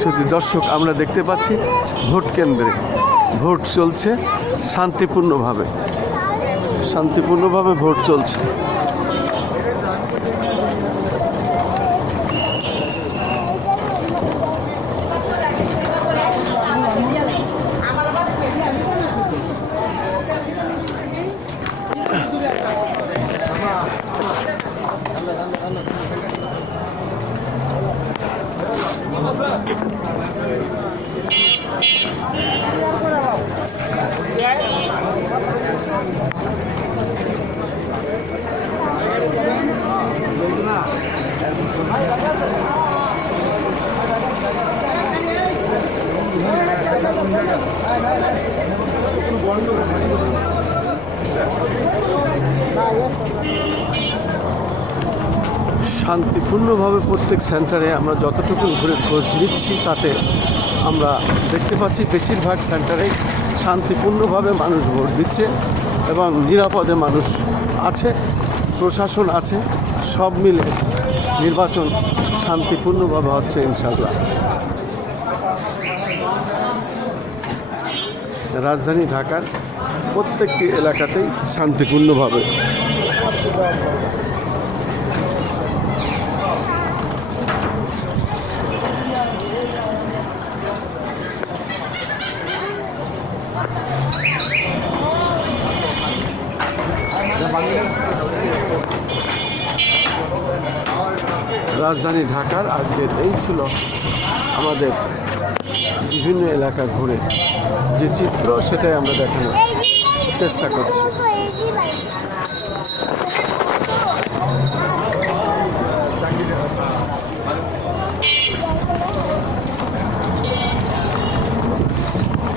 শুধু দর্শক, আমরা দেখতে পাচ্ছি ভোট কেন্দ্রে ভোট চলছে শান্তিপূর্ণভাবে ভোট চলছে। শান্তিপূর্ণভাবে প্রত্যেক সেন্টারে আমরা যতটুকু ঘুরে খোঁজ নিচ্ছি তাতে আমরা দেখতে পাচ্ছি বেশিরভাগ সেন্টারেই শান্তিপূর্ণভাবে মানুষ ভোট দিচ্ছে এবং নিরাপদে মানুষ আছে, প্রশাসন আছে, সব মিলে নির্বাচন শান্তিপূর্ণভাবে হচ্ছে ইনশাআল্লাহ। রাজধানী ঢাকার প্রত্যেকটি এলাকাতেই শান্তিপূর্ণভাবে। রাজধানী ঢাকার আজকের এই ছিল আমাদের বিভিন্ন এলাকা ঘুরে যে চিত্র, সেটাই আমরা দেখানোর চেষ্টা করছি।